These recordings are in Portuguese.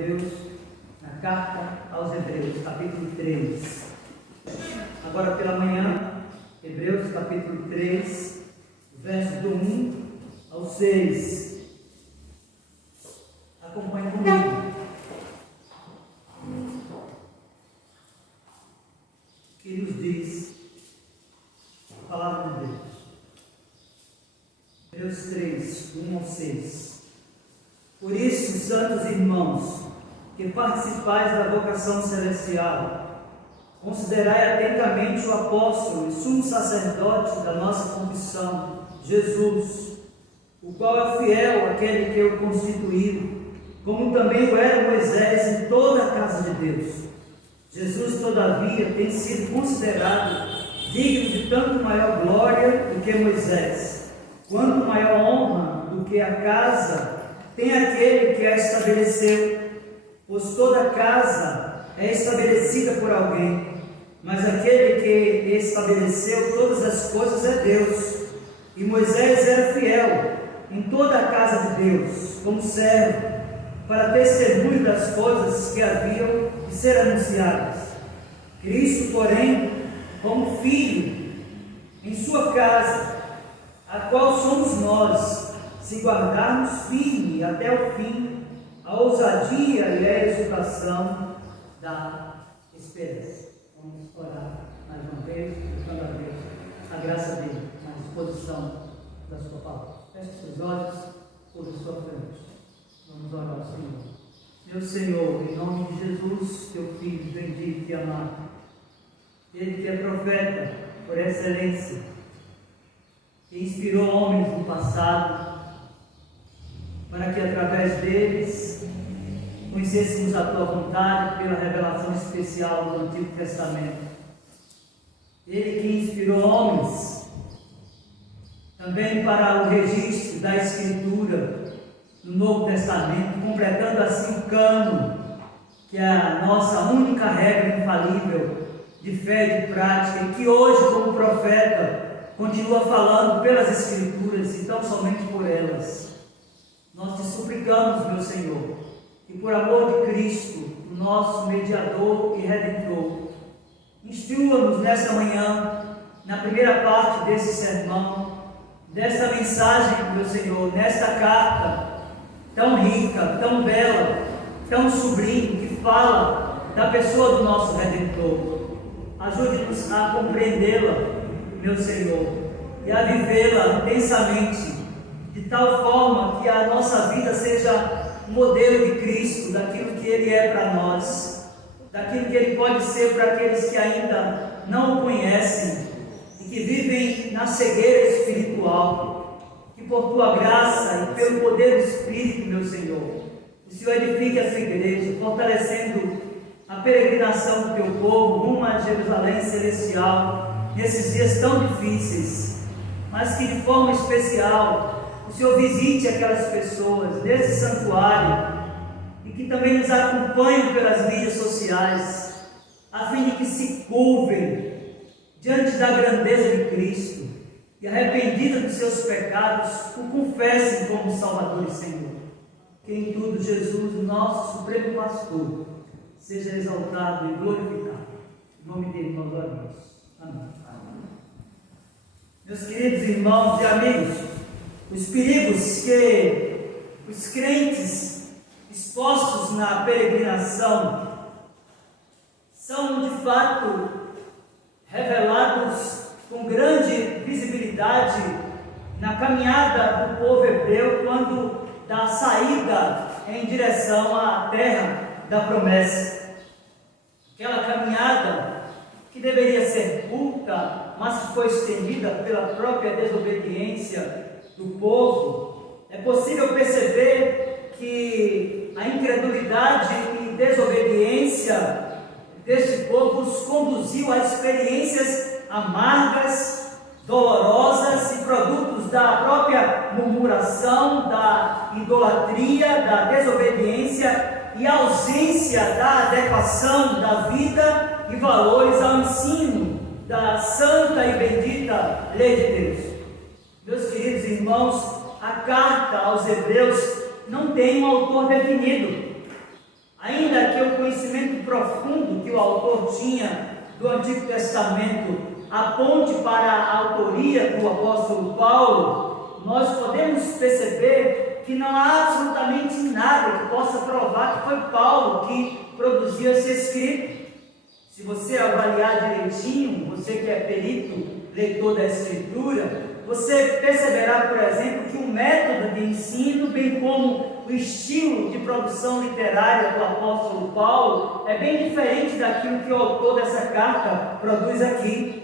Deus na carta aos Hebreus, capítulo 3. Agora pela manhã, Hebreus capítulo 3, versos do 1 ao 6. Acompanhe comigo. Que nos diz a palavra de Deus. Hebreus 3, 1 ao 6. Por isso, santos irmãos, que participais da vocação celestial, considerai atentamente o apóstolo e sumo sacerdote da nossa confissão, Jesus, o qual é fiel àquele que o constituiu, como também o era Moisés em toda a casa de Deus. Jesus, todavia, tem sido considerado digno de tanto maior glória do que Moisés, quanto maior honra do que a casa tem aquele que a estabeleceu, pois toda casa é estabelecida por alguém, mas aquele que estabeleceu todas as coisas é Deus. E Moisés era fiel em toda a casa de Deus, como servo, para testemunho das coisas que haviam de ser anunciadas. Cristo, porém, como filho, em sua casa, a qual somos nós, se guardarmos firme até o fim a ousadia e a exultação da esperança. Vamos orar mais uma vez, buscando a Deus a graça dele, na disposição da sua palavra. Feche seus olhos por sua frente. Vamos orar ao Senhor. Meu Senhor, em nome de Jesus, teu Filho bendito e amado, ele que é profeta por excelência, que inspirou homens no passado, para que através deles conhecêssemos a tua vontade pela revelação especial do Antigo Testamento. Ele que inspirou homens também para o registro da Escritura no Novo Testamento, completando assim o cânon, que é a nossa única regra infalível de fé e de prática, e que hoje, como profeta, continua falando pelas Escrituras e tão somente por elas. Nós te suplicamos, meu Senhor, que por amor de Cristo, o nosso mediador e redentor, instrua-nos nesta manhã, na primeira parte desse sermão, desta mensagem, meu Senhor, nesta carta tão rica, tão bela, tão sublime, que fala da pessoa do nosso Redentor. Ajude-nos a compreendê-la, meu Senhor, e a vivê-la intensamente, de tal forma que a nossa vida seja um modelo de Cristo, daquilo que Ele é para nós, daquilo que Ele pode ser para aqueles que ainda não o conhecem e que vivem na cegueira espiritual. Que por Tua graça e pelo poder do Espírito, meu Senhor, o Senhor edifique essa igreja, fortalecendo a peregrinação do Teu povo rumo a Jerusalém celestial, nesses dias tão difíceis, mas que de forma especial o Senhor visite aquelas pessoas nesse santuário e que também nos acompanhem pelas mídias sociais, a fim de que se curvem diante da grandeza de Cristo e, arrependidos dos seus pecados, o confessem como Salvador e Senhor. Que em tudo Jesus, nosso Supremo Pastor, seja exaltado e glorificado. Em nome dele nós oramos. Amém. Meus queridos irmãos e amigos, os perigos que os crentes expostos na peregrinação são de fato revelados com grande visibilidade na caminhada do povo hebreu quando da saída em direção à terra da promessa. Aquela caminhada que deveria ser curta, mas que foi estendida pela própria desobediência do povo. É possível perceber que a incredulidade e desobediência deste povo os conduziu a experiências amargas, dolorosas e produtos da própria murmuração, da idolatria, da desobediência e ausência da adequação da vida e valores ao ensino da santa e bendita lei de Deus. Meus queridos irmãos, a carta aos Hebreus não tem um autor definido. ainda que o conhecimento profundo que o autor tinha do Antigo Testamento aponte para a autoria do apóstolo Paulo, nós podemos perceber que não há absolutamente nada que possa provar que foi Paulo que produziu esse escrito. Se você avaliar direitinho, você que é perito, leitor da Escritura, você perceberá, por exemplo, que o método de ensino, bem como o estilo de produção literária do apóstolo Paulo, é bem diferente daquilo que o autor dessa carta produz aqui.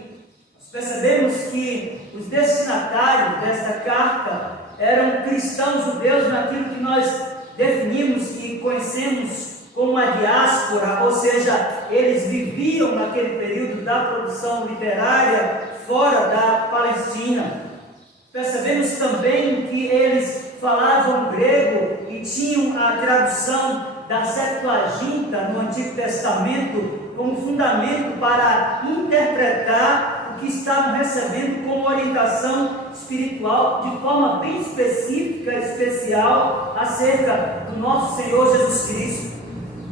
Nós percebemos que os destinatários desta carta eram cristãos judeus naquilo que nós definimos e conhecemos como a diáspora, ou seja, eles viviam naquele período da produção literária fora da Palestina. Percebemos também que eles falavam grego e tinham a tradução da Septuaginta no Antigo Testamento como fundamento para interpretar o que estavam recebendo como orientação espiritual de forma bem específica e especial acerca do nosso Senhor Jesus Cristo.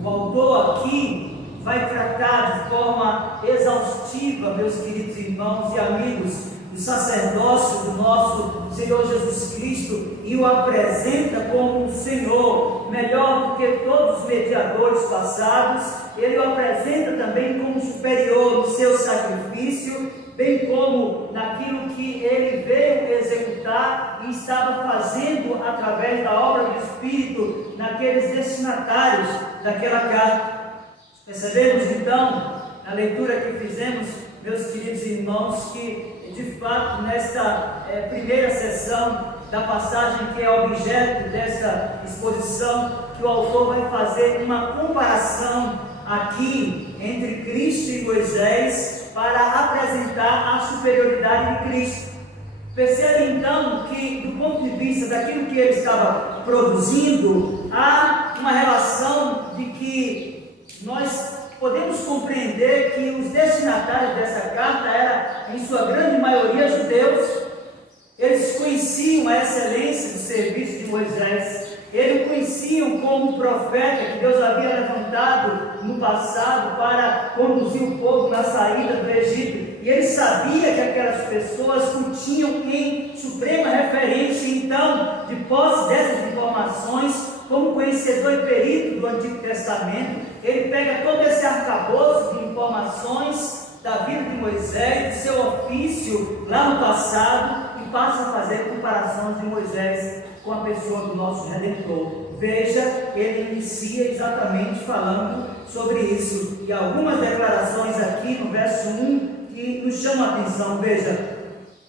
O autor aqui vai tratar de forma exaustiva, meus queridos irmãos e amigos, o sacerdócio do nosso Senhor Jesus Cristo e o apresenta como um Senhor, melhor do que todos os mediadores passados. Ele o apresenta também como superior no seu sacrifício, bem como naquilo que ele veio executar e estava fazendo através da obra do Espírito naqueles destinatários daquela carta. Percebemos então, na leitura que fizemos, meus queridos irmãos, que de fato nesta primeira sessão da passagem que é objeto desta exposição, que o autor vai fazer uma comparação aqui entre Cristo e Moisés para apresentar a superioridade de Cristo. Percebe então que, do ponto de vista daquilo que ele estava produzindo, há uma relação de que nós podemos compreender que os destinatários dessa carta eram, em sua grande maioria, judeus. Eles conheciam a excelência do serviço de Moisés, eles conheciam como profeta que Deus havia levantado no passado para conduzir o povo na saída do Egito, e ele sabia que aquelas pessoas o tinham em suprema referência. Então, de posse dessas informações, como conhecedor e perito do Antigo Testamento, ele pega todo esse arcabouço de informações da vida de Moisés, do seu ofício lá no passado, e passa a fazer comparações de Moisés com a pessoa do nosso Redentor. Veja, ele inicia exatamente falando sobre isso, e algumas declarações aqui no verso 1 que nos chamam a atenção. Veja,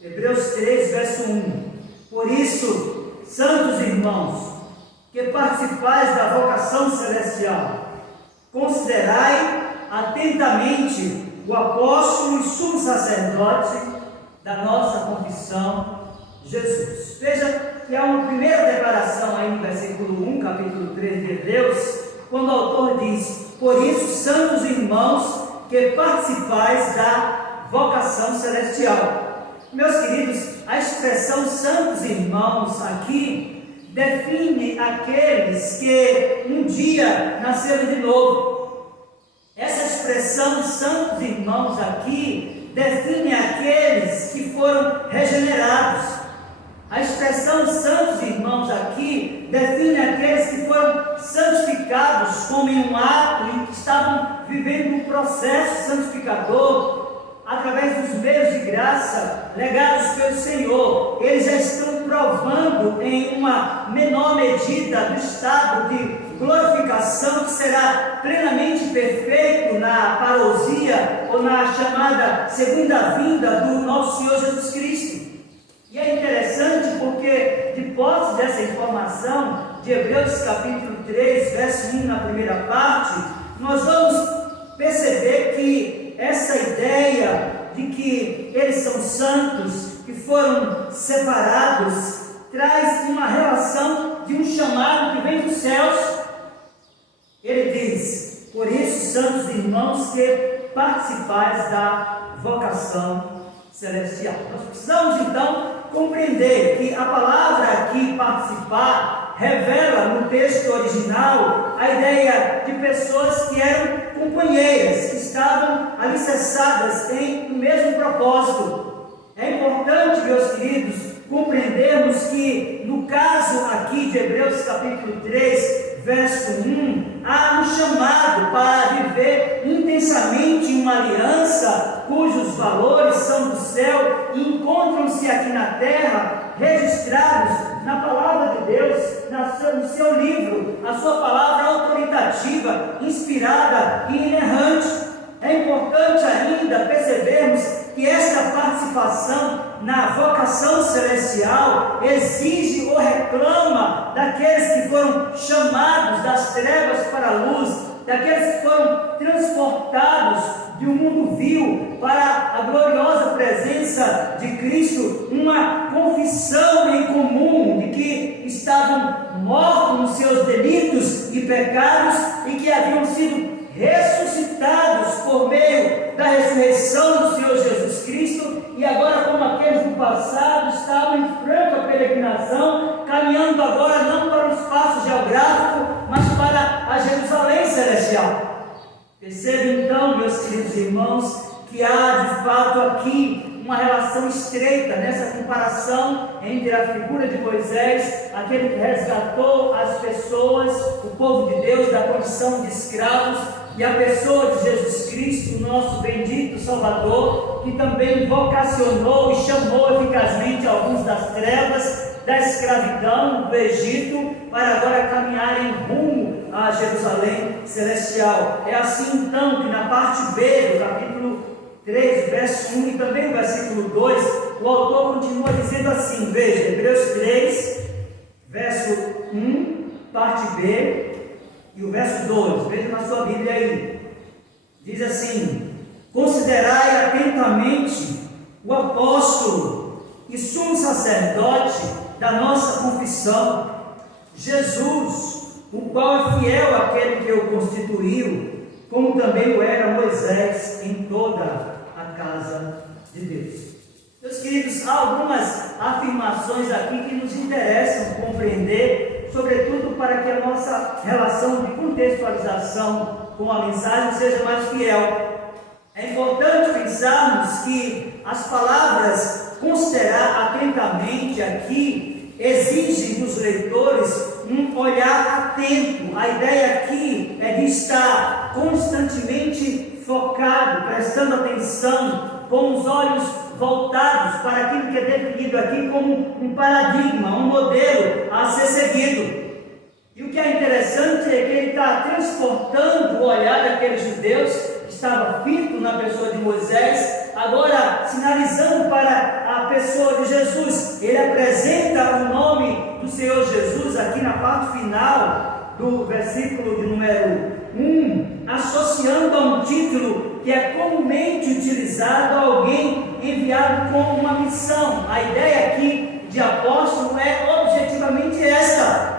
Hebreus 3, verso 1: Por isso, santos irmãos, que participais da vocação celestial, considerai atentamente o apóstolo e sumo sacerdote da nossa confissão, Jesus. Veja que há uma primeira declaração aí no versículo 1, capítulo 3 de Hebreus, quando o autor diz: por isso, santos irmãos, que participais da vocação celestial. Meus queridos, a expressão santos irmãos aqui define aqueles que um dia nasceram de novo. Essa expressão santos irmãos aqui define aqueles que foram regenerados. A expressão santos irmãos aqui define aqueles que foram santificados como em um ato e que estavam vivendo um processo santificador através dos meios de graça legados pelo Senhor. Eles já estão provando em uma menor medida do estado de glorificação que será plenamente perfeito na parousia ou na chamada segunda vinda do nosso Senhor Jesus Cristo. E é interessante porque, de posse dessa informação de Hebreus capítulo 3, verso 1 na primeira parte, nós vamos perceber que essa ideia de que eles são santos, que foram separados, traz uma relação de um chamado que vem dos céus. Ele diz: por isso, santos irmãos, que participais da vocação celestial. Nós precisamos então compreender que a palavra aqui, participar, revela no texto original a ideia de pessoas que eram companheiras, que estavam alicerçadas em um mesmo propósito. É importante, meus queridos, compreendermos que no caso aqui de Hebreus capítulo 3, verso 1, há um chamado para viver intensamente uma aliança cujos valores são do céu e encontram-se aqui na terra, registrados na palavra de Deus, no seu livro, a sua palavra autoritativa, inspirada e inerrante. É importante ainda percebermos que esta participação na vocação celestial exige ou reclama daqueles que foram chamados das trevas para a luz, daqueles que foram transportados de um mundo vil para a gloriosa presença de Cristo, uma confissão em comum de que estavam mortos nos seus delitos e pecados e que haviam sido ressuscitados por meio da ressurreição do Senhor Jesus Cristo, e agora, como aqueles do passado, estavam em franca peregrinação, caminhando agora não para um espaço geográfico, mas para a Jerusalém celestial. Percebe então, meus queridos irmãos, que há de fato aqui uma relação estreita nessa comparação entre a figura de Moisés, aquele que resgatou as pessoas, o povo de Deus, da condição de escravos, e a pessoa de Jesus Cristo, nosso bendito Salvador, que também vocacionou e chamou eficazmente alguns das trevas, da escravidão do Egito, para agora caminharem rumo a Jerusalém celestial. É assim então que na parte B do capítulo 3, verso 1 e também no versículo 2, o autor continua dizendo assim, veja, Hebreus 3, verso 1, parte B, e o verso 2, veja na sua Bíblia aí, diz assim: considerai atentamente o apóstolo e sumo sacerdote da nossa confissão, Jesus, o qual é fiel àquele que o constituiu, como também o era Moisés em toda a casa de Deus. Meus queridos, há algumas afirmações aqui que nos interessam compreender, sobretudo para que a nossa relação de contextualização com a mensagem seja mais fiel. É importante pensarmos que as palavras considerar atentamente aqui exigem dos leitores um olhar atento. A ideia aqui é de estar constantemente focado, prestando atenção, com os olhos voltados para aquilo que é definido aqui como um paradigma, um modelo a ser seguido. E o que é interessante é que ele está transportando o olhar daqueles judeus que estava fito na pessoa de Moisés, agora sinalizando para a pessoa de Jesus. Ele apresenta o nome do Senhor Jesus aqui na parte final do versículo de número 1, associando a um título que é comumente utilizado a alguém enviado com uma missão. A ideia aqui de apóstolo é objetivamente esta.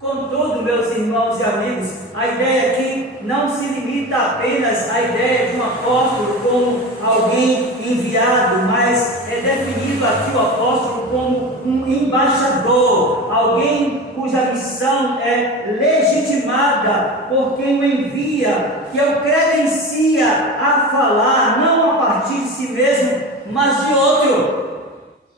Contudo, meus irmãos e amigos, a ideia aqui não se limita apenas à ideia de um apóstolo como alguém enviado, mas é definido aqui o apóstolo como um embaixador, alguém cuja missão é legitimada por quem o envia, que o credencia a falar, não a partir de si mesmo, mas de outro.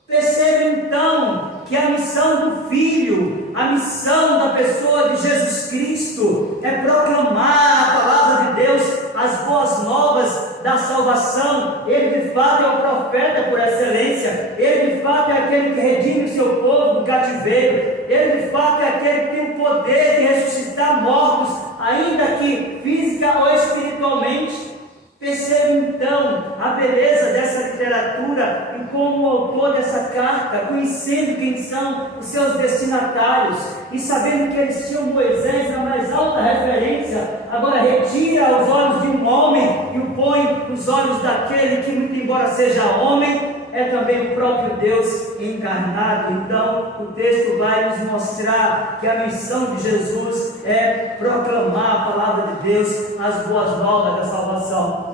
Perceba então que a missão do Filho, a missão da pessoa de Jesus Cristo é proclamar a palavra de Deus, as boas novas da salvação. Ele de fato é o profeta por excelência, ele de fato é aquele que redime o seu povo do cativeiro, ele de fato é aquele que tem o poder de ressuscitar mortos, ainda que física ou espiritualmente. Perceba então a beleza dessa literatura e como o autor dessa carta, conhecendo quem são os seus destinatários e sabendo que eles tinham Moisés na mais alta referência, agora retira os olhos de um homem e o põe nos olhos daquele que, muito embora seja homem, é também o próprio Deus encarnado. Então o texto vai nos mostrar que a missão de Jesus é proclamar a palavra de Deus, as boas novas da salvação.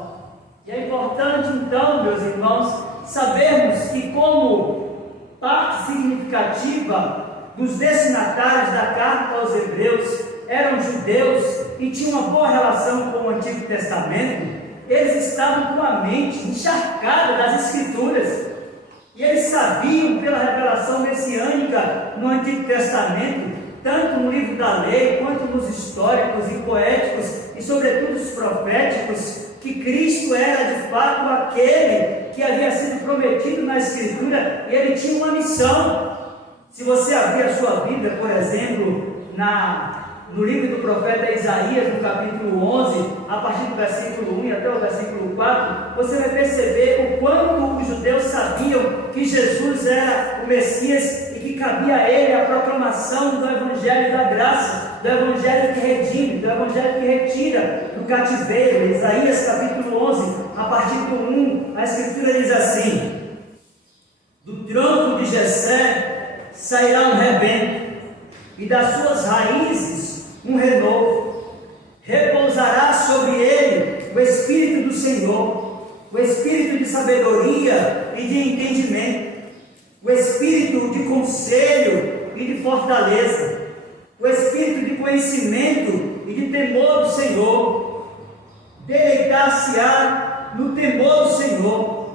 E é importante então, meus irmãos, sabermos que como parte significativa dos destinatários da carta aos Hebreus eram judeus e tinham uma boa relação com o Antigo Testamento, eles estavam com a mente encharcada das Escrituras. E eles sabiam pela revelação messiânica no Antigo Testamento, tanto no livro da lei, quanto nos históricos e poéticos, e sobretudo os proféticos, que Cristo era de fato aquele que havia sido prometido na Escritura, e ele tinha uma missão. Se você abrir a sua Bíblia, por exemplo, no livro do profeta Isaías, no capítulo 11, a partir do versículo 1 e até o versículo 4, você vai perceber o quanto os judeus sabiam que Jesus era o Messias e que cabia a ele a proclamação do Evangelho da graça, do Evangelho que redime, do Evangelho que retira do cativeiro. Isaías capítulo 11, a partir do 1, a Escritura diz assim: do tronco de Jessé sairá um rebento, e das suas raízes um renovo. Repousará sobre ele o Espírito do Senhor, o Espírito de sabedoria e de entendimento, o Espírito de conselho e de fortaleza, o Espírito de conhecimento e de temor do Senhor. Deleitar-se-á no temor do Senhor,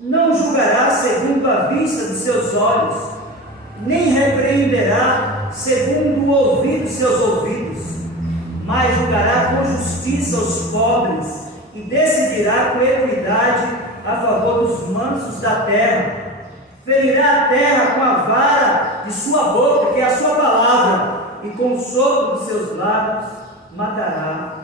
não julgará segundo a vista dos seus olhos, nem repreenderá segundo o ouvir dos seus ouvidos, mas julgará com justiça os pobres e decidirá com equidade a favor dos mansos da terra. Ferirá a terra com a vara de sua boca, que é a sua palavra, e com o sopro dos seus lábios matará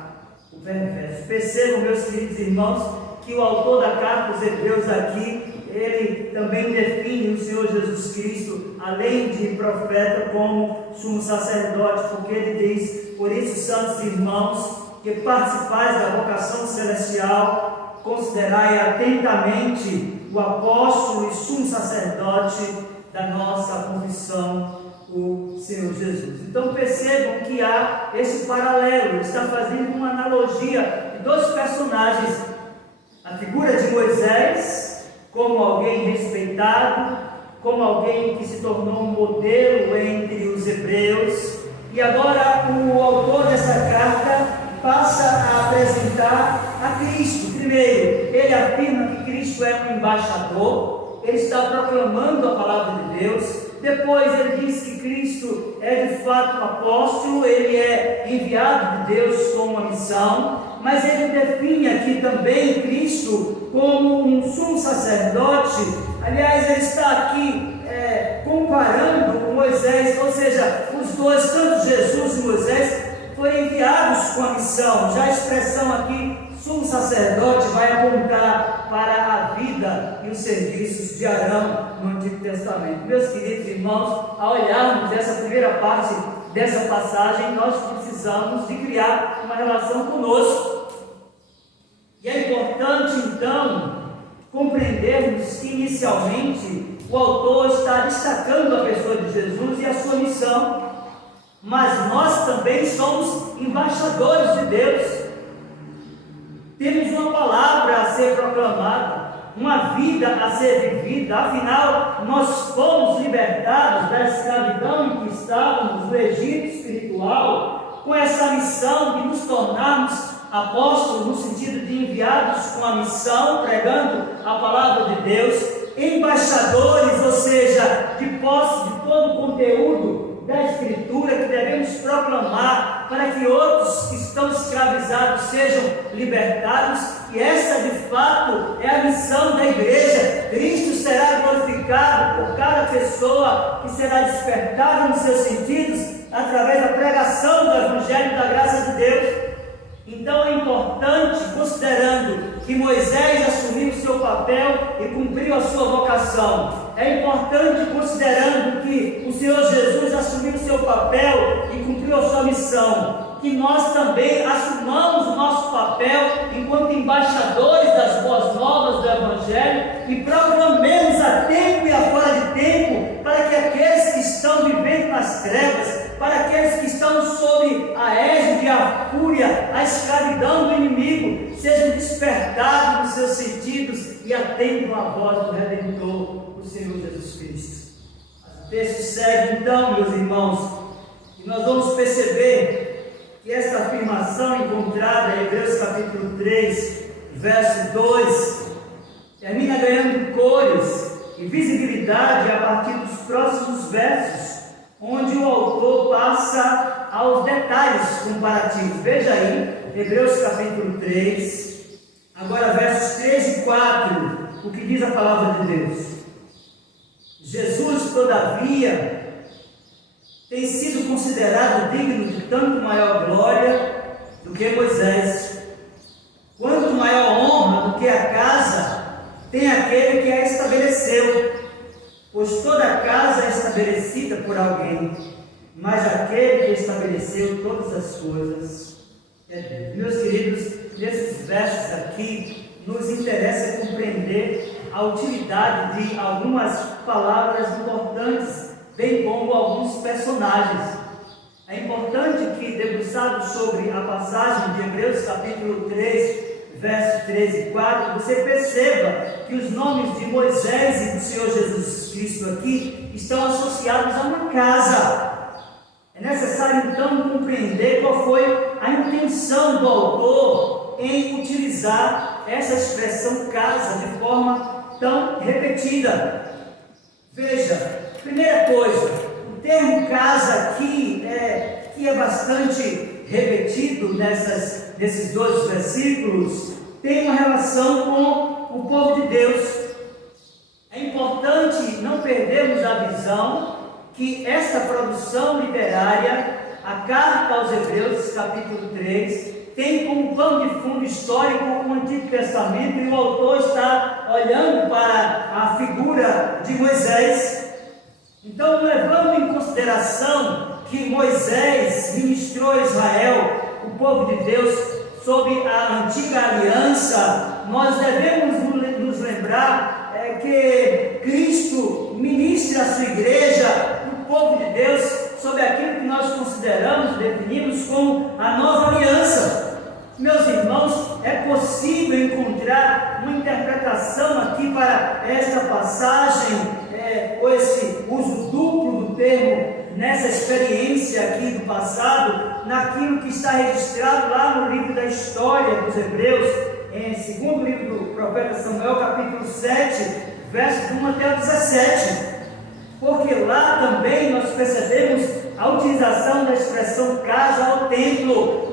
o perverso. Percebam, meus queridos irmãos, que o autor da carta aos Hebreus aqui, ele também define o Senhor Jesus Cristo, além de profeta, como sumo sacerdote, porque ele diz: por isso, santos irmãos, que participais da vocação celestial, considerai atentamente o apóstolo e sumo sacerdote da nossa confissão, o Senhor Jesus. Então percebam que há esse paralelo, ele está fazendo uma analogia de dois personagens: a figura de Moisés, como alguém respeitado, como alguém que se tornou um modelo entre os hebreus, e agora o autor dessa carta passa a apresentar a Cristo. Primeiro, ele afirma que Cristo é um embaixador, ele está proclamando a palavra de Deus. Depois ele diz que Cristo é de fato um apóstolo, ele é enviado de Deus com uma missão, mas ele define aqui também Cristo como um sumo sacerdote. Aliás, ele está aqui comparando com Moisés, ou seja, os dois, tanto Jesus e Moisés, foram enviados com a missão. Já a expressão aqui, sumo sacerdote, vai apontar para a vida e os serviços de Arão no Antigo Testamento. Meus queridos irmãos, ao olharmos essa primeira parte dessa passagem, nós precisamos de criar uma relação conosco. E é importante, então, compreendermos que inicialmente o autor está destacando a pessoa de Jesus e a sua missão, mas nós também somos embaixadores de Deus. Temos uma palavra a ser proclamada, uma vida a ser vivida. Afinal, nós fomos libertados da escravidão em que estávamos no Egito espiritual, com essa missão de nos tornarmos apóstolos, no sentido de enviados com a missão, pregando a palavra de Deus, embaixadores, ou seja, de posse de todo o conteúdo da Escritura que devemos proclamar para que outros que estão escravizados sejam libertados. E essa de fato é a missão da igreja. Cristo será glorificado por cada pessoa que será despertada nos seus sentidos através da pregação do Evangelho da graça de Deus. Então é importante, considerando que Moisés assumiu o seu papel e cumpriu a sua vocação, é importante, considerando que o Senhor Jesus assumiu o seu papel e cumpriu a sua missão, que nós também assumamos o nosso papel enquanto embaixadores das boas novas do Evangelho e proclamemos a tempo e a fora de tempo, para que aqueles que estão vivendo nas trevas, para aqueles que estão sob a égide, a fúria, a escravidão do inimigo, sejam despertados nos seus sentidos e atendam à voz do Redentor, o Senhor Jesus Cristo. texto segue então, meus irmãos, e nós vamos perceber que esta afirmação encontrada em Hebreus capítulo 3, verso 2, termina ganhando cores e visibilidade a partir dos próximos versos, onde o autor passa aos detalhes comparativos. Veja aí, Hebreus capítulo 3, agora versos 3 e 4, o que diz a palavra de Deus. Jesus, todavia, tem sido considerado digno de tanto maior glória do que Moisés, quanto maior honra do que a casa tem aquele que a estabeleceu, pois toda casa é estabelecida por alguém, mas aquele que estabeleceu todas as coisas é Deus. Meus queridos, nesses versos aqui, nos interessa compreender a utilidade de algumas palavras importantes, bem como alguns personagens. É importante que, debruçado sobre a passagem de Hebreus capítulo 3, versos 13 e 4, você perceba que os nomes de Moisés e do Senhor Jesus Cristo aqui estão associados a uma casa. É necessário então compreender qual foi a intenção do autor em utilizar essa expressão casa de forma tão repetida. Veja, primeira coisa, o termo casa aqui é bastante repetido nesses dois versículos, tem uma relação com o povo de Deus. É importante não perdermos a visão que esta produção literária, a carta aos Hebreus, capítulo 3, tem como pano de fundo histórico o Antigo Testamento, e o autor está olhando para a figura de Moisés. Então, levando em consideração que Moisés ministrou a Israel, o povo de Deus, sob a antiga aliança, nós devemos nos lembrar que Cristo ministra a sua igreja, o povo de Deus, sob aquilo que nós consideramos, definimos como a nova aliança. Meus irmãos, é possível encontrar uma interpretação aqui para esta passagem, ou esse uso duplo do termo nessa experiência aqui do passado, naquilo que está registrado lá no livro da história dos Hebreus, em segundo livro do profeta Samuel, capítulo 7, versos 1 até o 17. Porque lá também nós percebemos a utilização da expressão casa ao templo.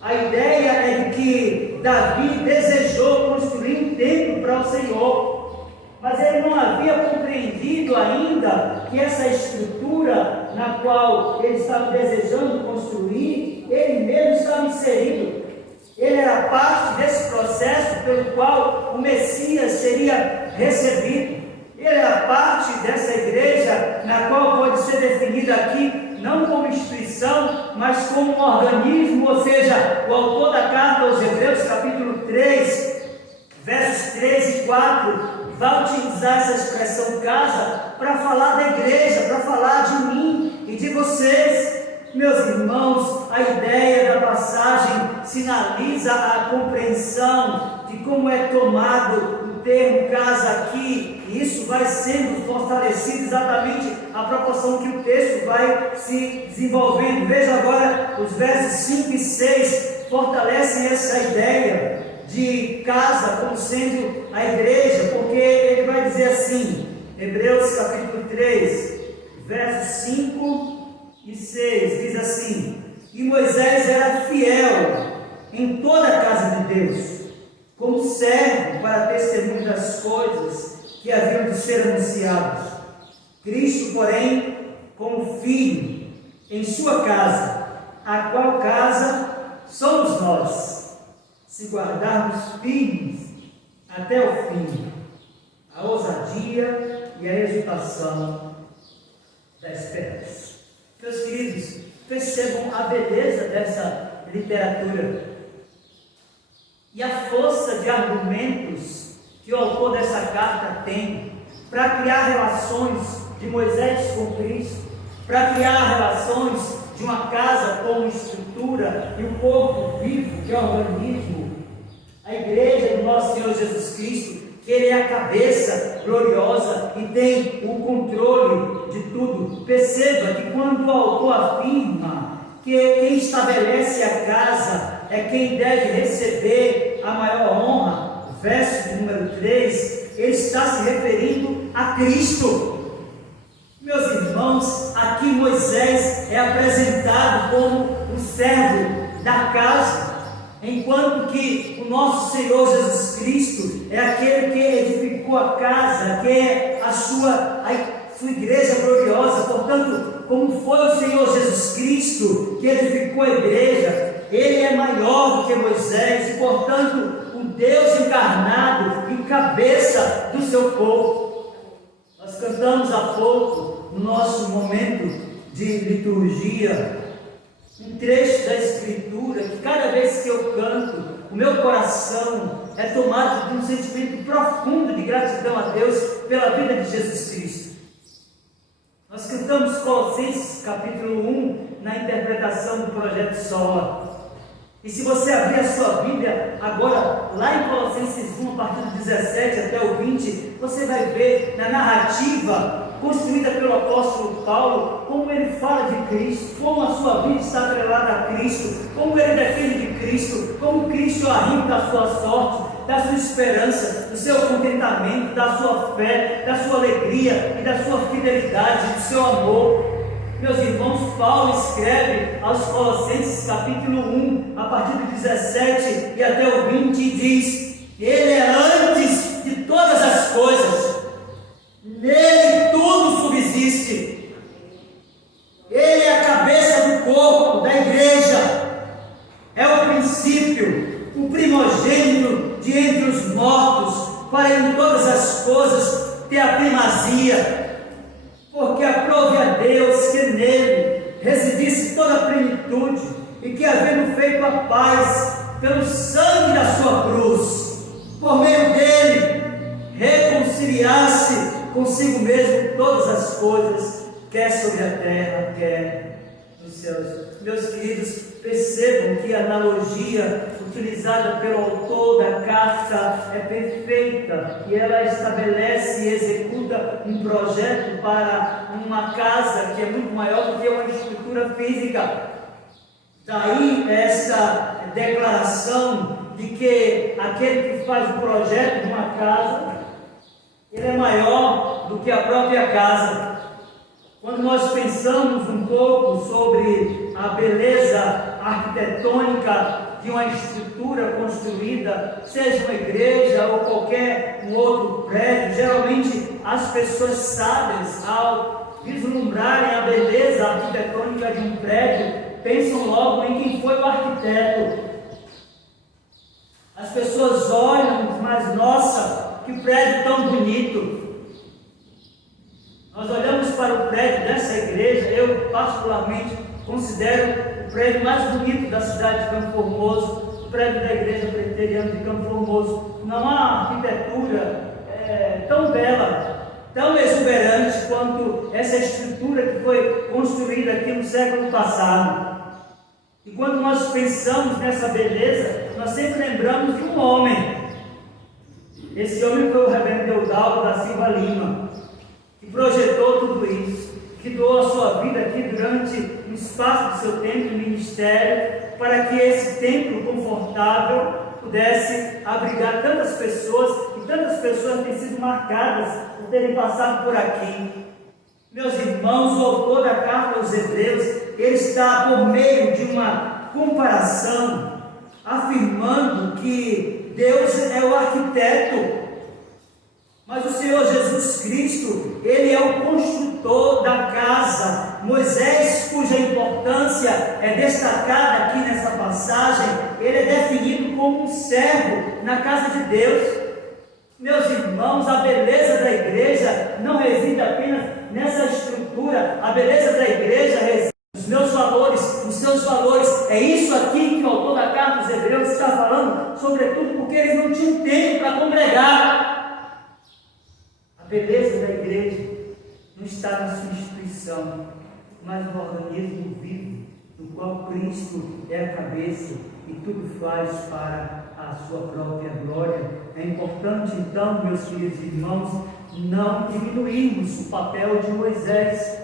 A ideia é de que Davi desejou construir um templo para o Senhor, mas ele não havia compreendido ainda que essa estrutura na qual ele estava desejando construir, ele mesmo estava inserido. Ele era parte desse processo pelo qual o Messias seria recebido. Ele era parte dessa igreja, na qual pode ser definida aqui, não como instituição, mas como um organismo, ou seja, o autor da carta aos Hebreus, capítulo 3, versos 3 e 4, vai utilizar essa expressão casa para falar da igreja, para falar de mim e de vocês. Meus irmãos, a ideia da passagem sinaliza a compreensão de como é tomado o termo casa aqui, e isso vai sendo fortalecido exatamente à proporção que o texto vai se desenvolvendo. Veja agora, os versos 5 e 6 fortalecem essa ideia de casa como sendo a igreja, porque ele vai dizer assim, Hebreus capítulo 3, versos 5 e 6, diz assim: e Moisés era fiel em toda a casa de Deus, como servo para testemunho das coisas que haviam de ser anunciadas. Cristo, porém, como filho em sua casa, a qual casa somos nós, se guardarmos firmes até o fim a ousadia e a exultação da esperança. Meus queridos, percebam a beleza dessa literatura e a força de argumentos que o autor dessa carta tem para criar relações de Moisés com Cristo, para criar relações de uma casa como estrutura e o corpo vivo, que é o organismo, a igreja do nosso Senhor Jesus Cristo, que Ele é a cabeça gloriosa e tem o controle de tudo. perceba que quando o autor afirma que quem estabelece a casa é quem deve receber a maior honra, verso de número 3, ele está se referindo a Cristo. Meus irmãos, aqui Moisés é apresentado como o servo da casa, enquanto que o nosso Senhor Jesus Cristo é aquele que edificou a casa, que é a sua igreja gloriosa. Portanto, como foi o Senhor Jesus Cristo que edificou a igreja, ele é maior do que Moisés e, portanto, o Deus encarnado e cabeça do seu povo. Nós cantamos há pouco, no nosso momento de liturgia, um trecho da Escritura que cada vez que eu canto, o meu coração é tomado de um sentimento profundo de gratidão a Deus pela vida de Jesus Cristo. Nós cantamos Colossenses capítulo 1 na interpretação do Projeto Sola. E se você abrir a sua Bíblia agora, lá em Colossenses 1, a partir do 17 até o 20, você vai ver na narrativa construída pelo apóstolo Paulo, como ele fala de Cristo, como a sua vida está atrelada a Cristo, como ele defende de Cristo, como Cristo arrima da sua sorte, da sua esperança, do seu contentamento, da sua fé, da sua alegria e da sua fidelidade, do seu amor. Meus irmãos, Paulo escreve aos Colossenses capítulo 1, a partir do 17 e até o 20, e diz: ele é antes de todas as coisas, nele tudo subsiste, ele é a cabeça do corpo, da igreja, é o princípio, o primogênito de entre os mortos, para em todas as coisas ter a primazia, porque aprove a Deus que nele residisse toda a plenitude, e que, havendo feito a paz pelo sangue da sua cruz, por meio dele reconciliasse consigo mesmo todas as coisas, quer sobre a terra, quer nos céus. Meus queridos, percebam que a analogia utilizada pelo autor da carta é perfeita, e ela estabelece e executa um projeto para uma casa que é muito maior do que uma estrutura física. Daí essa declaração de que aquele que faz o projeto de uma casa, ele é maior do que a própria casa. Quando nós pensamos um pouco sobre a beleza arquitetônica de uma estrutura construída, seja uma igreja ou qualquer um outro prédio, geralmente as pessoas sábias, ao vislumbrarem a beleza arquitetônica de um prédio, pensam logo em quem foi o arquiteto. As pessoas olham, mas nossa, que prédio tão bonito! Nós olhamos para o prédio dessa igreja, eu particularmente considero o prédio mais bonito da cidade de Campo Formoso, o prédio da Igreja Presbiteriana de Campo Formoso. Não há arquitetura tão bela, tão exuberante quanto essa estrutura que foi construída aqui no século passado. E quando nós pensamos nessa beleza, nós sempre lembramos de um homem. Esse homem foi o reverendo Eudaldo da Silva Lima, que projetou tudo isso, que doou a sua vida aqui durante um espaço do seu tempo de ministério, para que esse templo confortável pudesse abrigar tantas pessoas, e tantas pessoas têm sido marcadas por terem passado por aqui. Meus irmãos, o autor da carta aos Hebreus, ele está por meio de uma comparação, afirmando que Deus é o arquiteto, mas o Senhor Jesus Cristo, ele é o construtor da casa. Moisés, cuja importância é destacada aqui nessa passagem, ele é definido como um servo na casa de Deus. Meus irmãos, a beleza da igreja não reside apenas nessa estrutura, a beleza da igreja reside nos meus valores, nos seus valores. É isso aqui que o autor da carta aos Hebreus está falando, sobretudo porque eles não tinham tempo para congregar. A beleza da igreja não está na sua instituição, mas no organismo vivo, do qual Cristo é a cabeça e tudo faz para a sua própria glória. É importante, então, meus queridos irmãos, não diminuirmos o papel de Moisés.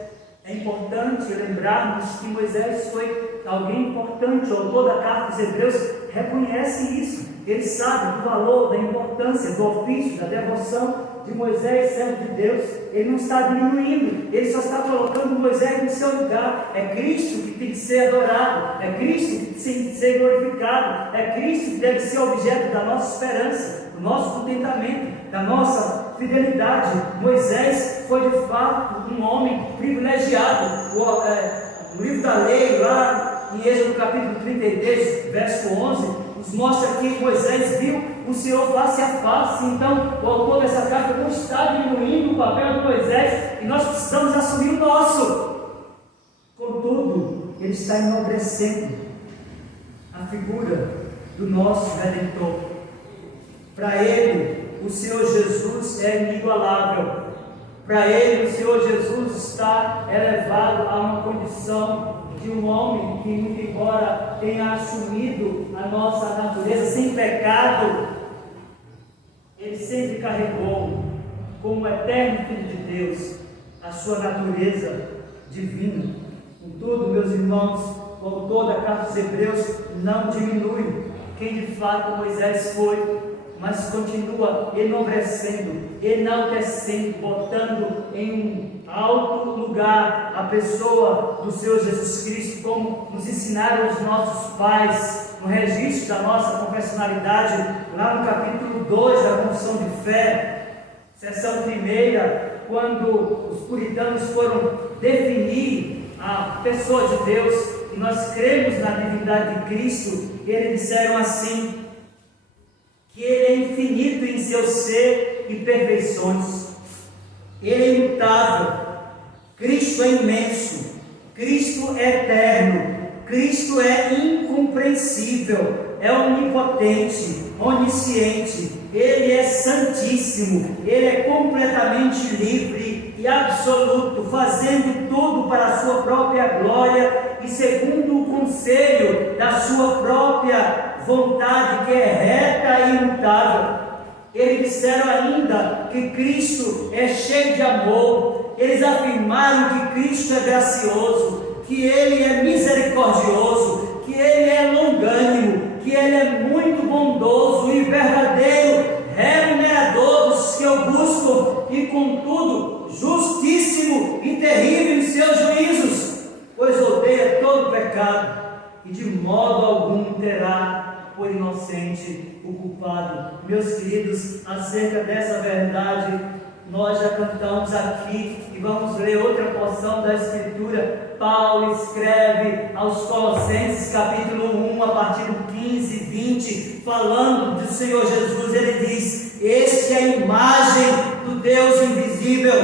É É importante lembrarmos que Moisés foi alguém importante. O autor da carta dos Hebreus reconhece isso. Ele sabe do valor, da importância, do ofício, da devoção de Moisés, servo de Deus. Ele não está diminuindo, ele só está colocando Moisés no seu lugar. É Cristo que tem que ser adorado, é Cristo que tem que ser glorificado, é Cristo que deve ser objeto da nossa esperança, do nosso contentamento, da nossa fidelidade. Moisés foi de fato um homem privilegiado. No livro da lei, lá em Êxodo capítulo 33, verso 11, nos mostra que Moisés viu o Senhor face a face. Então, o autor dessa carta não está diminuindo o papel de Moisés, e nós precisamos assumir o nosso. Contudo, ele está enobrecendo a figura do nosso Redentor. Para ele, o Senhor Jesus é inigualável. Para ele, o Senhor Jesus está elevado a uma condição de um homem que, muito embora tenha assumido a nossa natureza sem pecado, ele sempre carregou, como eterno Filho de Deus, a sua natureza divina. Contudo, meus irmãos, o autor da carta dos Hebreus não diminui quem de fato Moisés foi, mas continua enobrecendo, enaltecendo, botando em um alto lugar a pessoa do Senhor Jesus Cristo, como nos ensinaram os nossos pais, no registro da nossa confessionalidade, lá no capítulo 2 da Confissão de Fé, seção primeira, quando os puritanos foram definir a pessoa de Deus, e nós cremos na divindade de Cristo, eles disseram assim: que Ele é infinito em seu ser e perfeições, Ele é imutável, Cristo é imenso, Cristo é eterno, Cristo é incompreensível, é onipotente, onisciente, Ele é santíssimo, Ele é completamente livre e absoluto, fazendo tudo para a sua própria glória e segundo o conselho da sua própria vontade, que é reta e imutável. Eles disseram ainda que Cristo é cheio de amor. Eles afirmaram que Cristo é gracioso, que Ele é misericordioso, que Ele é longânimo, que Ele é muito bondoso e verdadeiro remunerador dos que o buscam, e contudo justíssimo e terrível em seus juízos, pois odeia todo pecado e de modo algum terá por inocente o culpado. Meus queridos, acerca dessa verdade nós já cantamos aqui, e vamos ler outra porção da Escritura. Paulo escreve aos Colossenses capítulo 1, a partir do 15 e 20, falando do Senhor Jesus. Ele diz: este é a imagem do Deus invisível,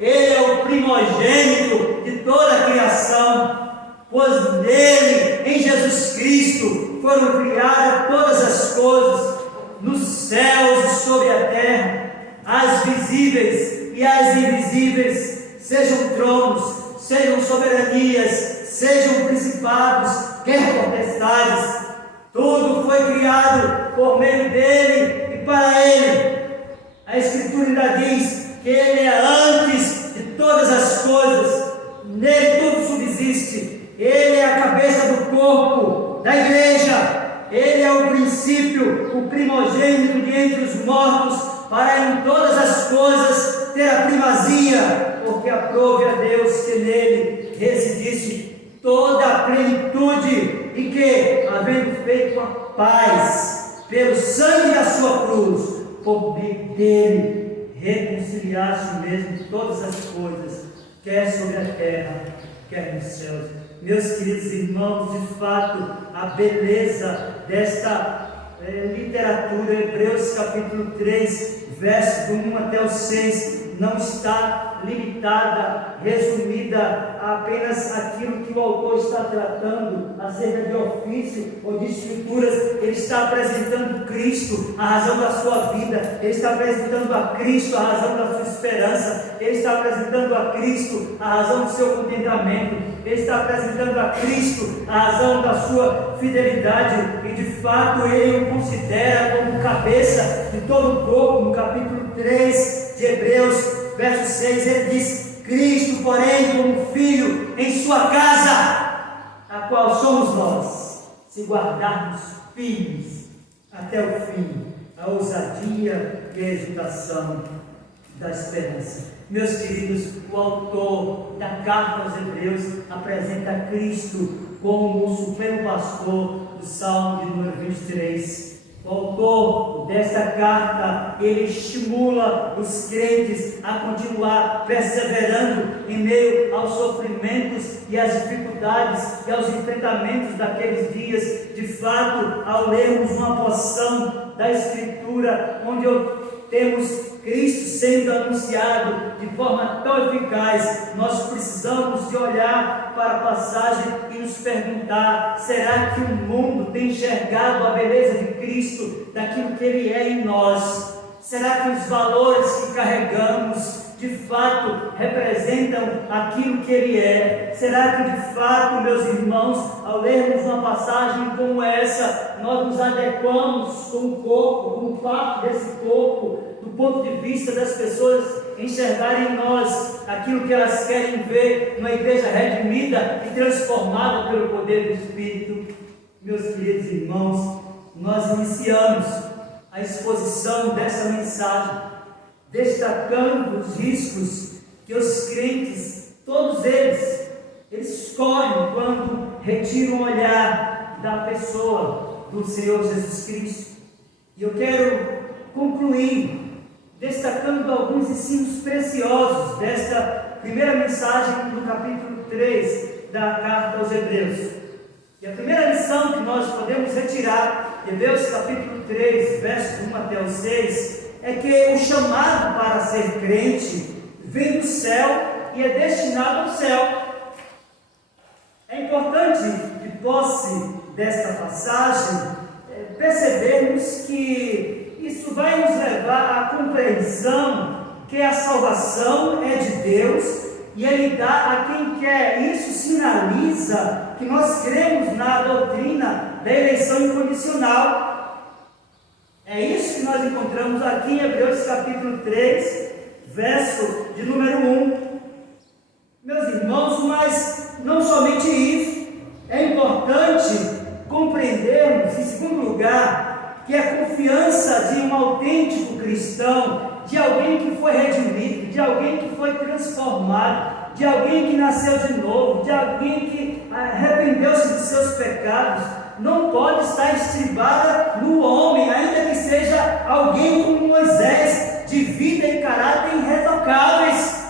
Ele é o primogênito de toda a criação, pois nele, em Jesus Cristo, foram criadas todas as coisas, nos céus e sobre a terra, as visíveis e as invisíveis, sejam tronos, sejam soberanias, sejam principados, quer potestades, tudo foi criado por meio dele e para ele. A Escritura ainda diz que ele é antes de todas as coisas, nele tudo subsiste, ele é a cabeça do corpo, da igreja, ele é o princípio, o primogênito de entre os mortos, para em todas as coisas ter a primazia, porque aprove a Deus que nele residisse toda a plenitude, e que, havendo feito a paz pelo sangue da sua cruz, por meio dele reconciliasse mesmo todas as coisas, quer sobre a terra, quer nos céus. Meus queridos irmãos, de fato, a beleza desta literatura, Hebreus capítulo 3, verso do 1 até o 6, não está limitada, resumida a apenas aquilo que o autor está tratando acerca de ofício ou de escrituras. Ele está apresentando Cristo, a razão da sua vida, ele está apresentando a Cristo, a razão da sua esperança, ele está apresentando a Cristo, a razão do seu contentamento, ele está apresentando a Cristo, a razão da sua fidelidade, e de fato ele o considera como cabeça de todo o corpo. No capítulo 3 de Hebreus, verso 6, ele diz: Cristo, porém, como filho em sua casa, a qual somos nós, se guardarmos firmes até o fim, a ousadia e a exultação da esperança. Meus queridos, o autor da carta aos Hebreus apresenta Cristo como o supremo pastor do Salmo de número 23. O autor desta carta, ele estimula os crentes a continuar perseverando em meio aos sofrimentos e às dificuldades e aos enfrentamentos daqueles dias. De fato, ao lermos uma porção da Escritura, onde temos Cristo sendo anunciado de forma tão eficaz, nós precisamos de olhar para a passagem e nos perguntar: será que o mundo tem enxergado a beleza de Cristo, daquilo que Ele é em nós? Será que os valores que carregamos de fato representam aquilo que Ele é? Será que de fato, meus irmãos, ao lermos uma passagem como essa, nós nos adequamos com o corpo, com parte desse corpo, do ponto de vista das pessoas enxergarem em nós aquilo que elas querem ver numa igreja redimida e transformada pelo poder do Espírito? Meus queridos irmãos, nós iniciamos a exposição dessa mensagem destacando os riscos que os crentes, todos eles escolhem quando retiram o olhar da pessoa do Senhor Jesus Cristo. E eu quero concluir destacando alguns ensinos preciosos desta primeira mensagem do capítulo 3 da carta aos Hebreus. E a primeira lição que nós podemos retirar, Hebreus capítulo 3, versos 1 até o 6, é que o chamado para ser crente vem do céu e é destinado ao céu. É importante, de posse desta passagem, percebermos que isso vai nos levar à compreensão que a salvação é de Deus e Ele dá a quem quer. Isso sinaliza que nós cremos na doutrina da eleição incondicional. É isso que nós encontramos aqui em Hebreus capítulo 3, verso de número 1. Meus irmãos, mas não somente isso, é importante compreendermos, em segundo lugar, que a confiança de um autêntico cristão, de alguém que foi redimido, de alguém que foi transformado, de alguém que nasceu de novo, de alguém que arrependeu-se de seus pecados, não pode estar estribada no homem, ainda que seja alguém como Moisés, de vida e caráter irretocáveis.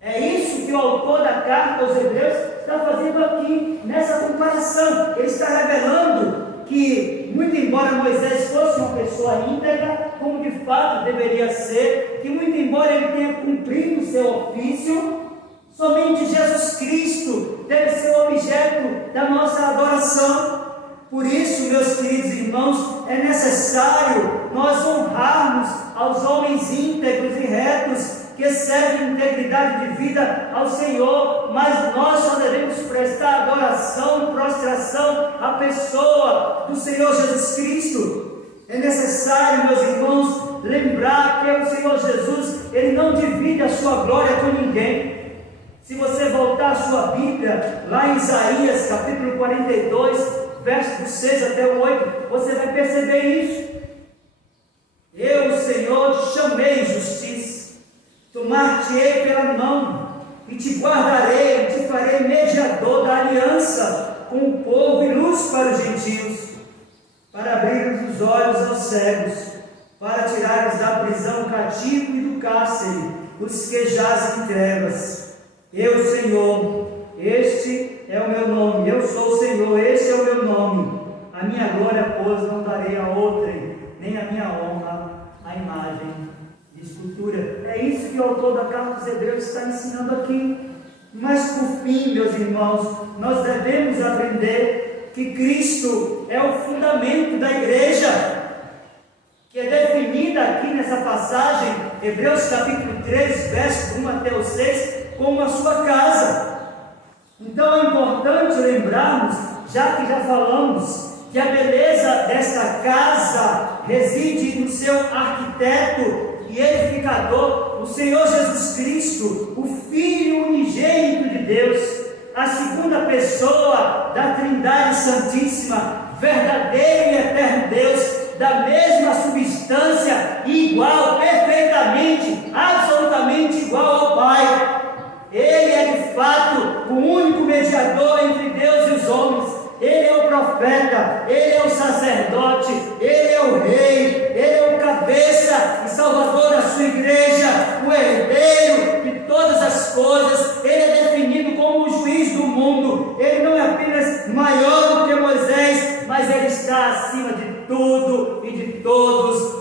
É isso que o autor da carta aos Hebreus está fazendo aqui, nessa comparação. Ele está revelando que, muito embora Moisés fosse uma pessoa íntegra, como de fato deveria ser, que muito embora ele tenha cumprido o seu ofício, somente Jesus Cristo deve ser o objeto da nossa adoração. Por isso, meus queridos irmãos, é necessário nós honrarmos aos homens íntegros e retos que servem integridade de vida ao Senhor, mas nós só devemos prestar adoração e prostração à pessoa do Senhor Jesus Cristo. É necessário, meus irmãos, lembrar que o Senhor Jesus, Ele não divide a sua glória com ninguém. Se você voltar a sua Bíblia, lá em Isaías, capítulo 42, versos do 6 até o 8, você vai perceber isso. Eu, o Senhor, te chamei em justiça, tomar-te-ei pela mão, e te guardarei, e te farei mediador da aliança com o povo e luz para os gentios, para abrir os olhos aos cegos, para tirares da prisão o cativo e do cárcere os que jazem em trevas. Eu, Senhor, este é o meu nome, eu sou o Senhor, este é o meu nome. A minha glória, pois, não darei a outrem, nem a minha honra à imagem de escultura. É isso que o autor da carta aos Hebreus está ensinando aqui. Mas por fim, meus irmãos, nós devemos aprender que Cristo é o fundamento da igreja, que é definida aqui nessa passagem, Hebreus capítulo 3, versos 1 até o 6, como a sua casa. Então é importante lembrarmos, já que já falamos, que a beleza desta casa reside no seu arquiteto, e e edificador, o Senhor Jesus Cristo, o Filho unigênito de Deus, a segunda pessoa da Trindade Santíssima, verdadeiro e eterno Deus, da mesma substância, igual, perfeitamente, absolutamente igual ao Pai. Ele é de fato o único mediador entre Deus e os homens. Ele é o profeta, ele é o sacerdote, ele é o rei, ele é o cabeça e salvador da sua igreja, o herdeiro de todas as coisas. Ele é definido como o juiz do mundo. Ele não é apenas maior do que Moisés, mas ele está acima de tudo e de todos,